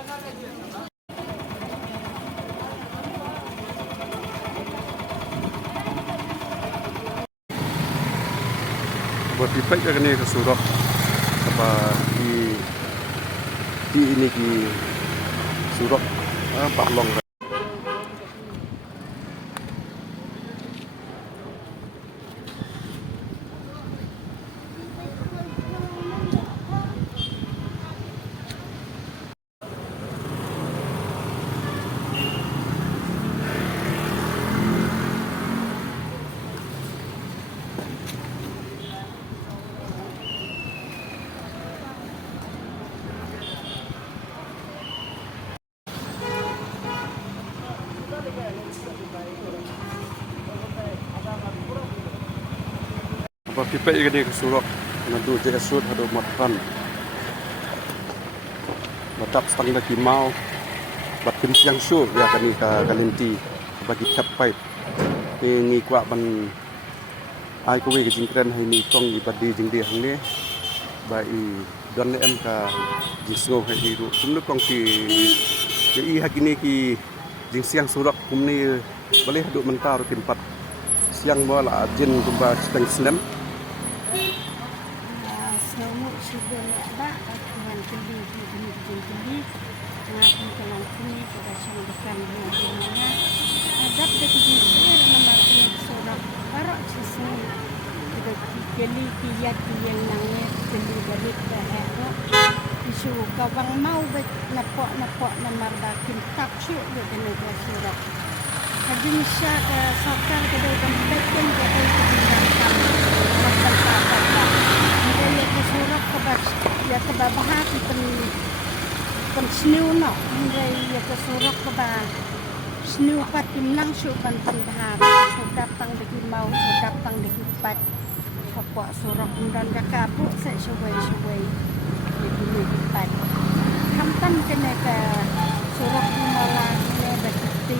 Buat pipai ka kani kesurok apa di ini ki surok paklong. Apa pipai ka ni kesurok nadu je asut hadu matkan. Batap stang lagi mau bat kencang su ya kani ka kalinti bagi cap pipe ni kwa ban ai ko we ke jingkren hai ni tong i badi jing dia hang ni ba i don em ka jisgo hai ni ru kum nu kong ki i hakini ki jing siang surak kum ni boleh hadu mentar tempat siang bola jin kumba steng snem semua sudah ada dengan kendi ngaku kelang sini kita sanggupan dengan adab de kisir nomor surat barak sisi kita keli kiat yang nangnya keli balik dah isu kawang mau bet napok nomor dakin tak syuk de dengan surat hajin sya ke sakar ke dalam betul ke dalam macam apa dia ke surat ke bahas pen sniu no dia ke surat ke sniu pat timnang syuk pan bahas sedap tang de mau sedap tang de pat apa surat dan dakapu se suai di pat kamtan kena ke surat mala ne bekti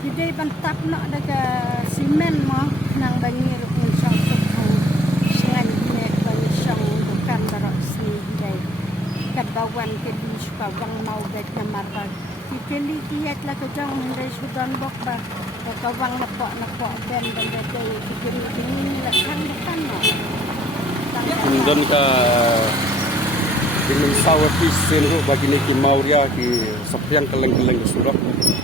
jadi bantap nak ada simen mah nang banjir pun sangkut sengan ne bani sang bukan barak si dai kabawan ke di supawang mau bet namar bag kili kiat la ke jang ndai sudan bok ba kawang napok ben dan dai kiri ini la kan bukan dan ka dengan sawah pisen ro bagi ni ki mauria ki sapiang keleng-keleng surak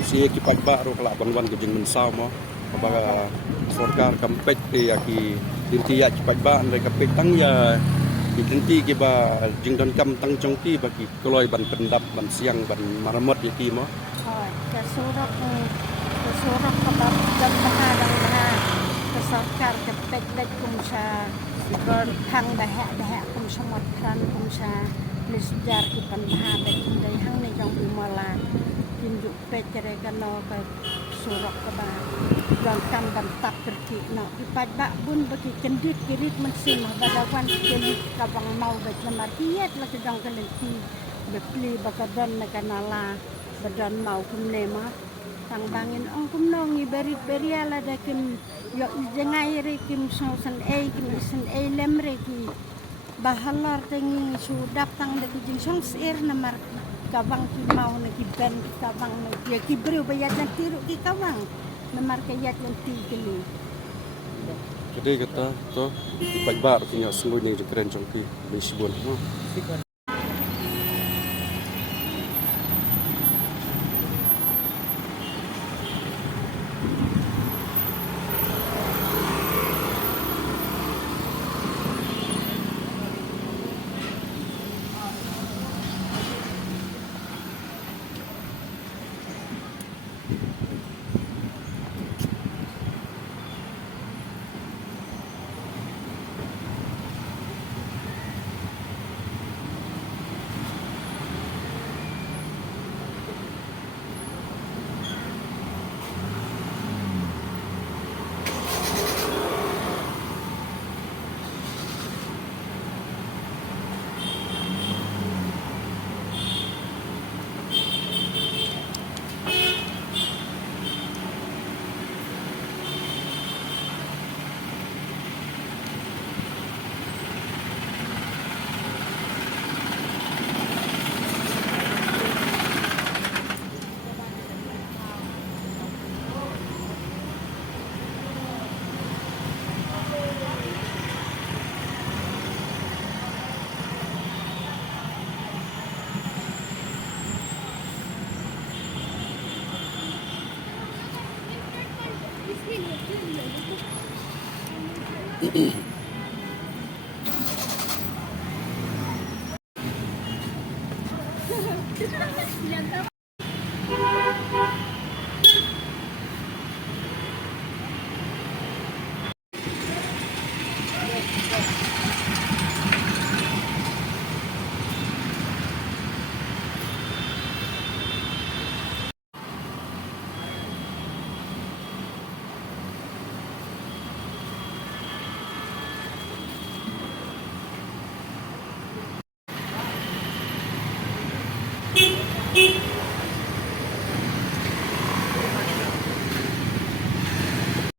si ki pagba ro kala banwan ke jeng mensaw mo kabaga sarkar kampek ti ki dinti ya ki pagba ndai kapek tang ya ki dinti ki ba jeng don kam tang jongki bagi keloi ban pendap ban siang ban maramot ya ki mo ke surak kabar dan bahadang ke sarkar kapek lek kumsa ikon hang dah kum samot kran kumsa lisjar ki panha bet dai hang ne jong bimola kinjuk pecere kano ke surak ke ba jong kam ban tak pergi no ipat bak bun bagi kendit kirit mensim badawan kelit kabang mau bet lemar kiat la ke jong kelenti bepli bakadan na kanala badan mau kumne ma tang bangin ong kumnong i beri ala da kim yo jengai re kim sosan e lemre ki bahalar tengi sudap tang de jing song sir namar kawang ki mau na ki ben kawang na ki bru bayat na tiru ki kawang namar kayat yang ti keli jadi kata to pagba punya sungguh ni keren jongki bisbon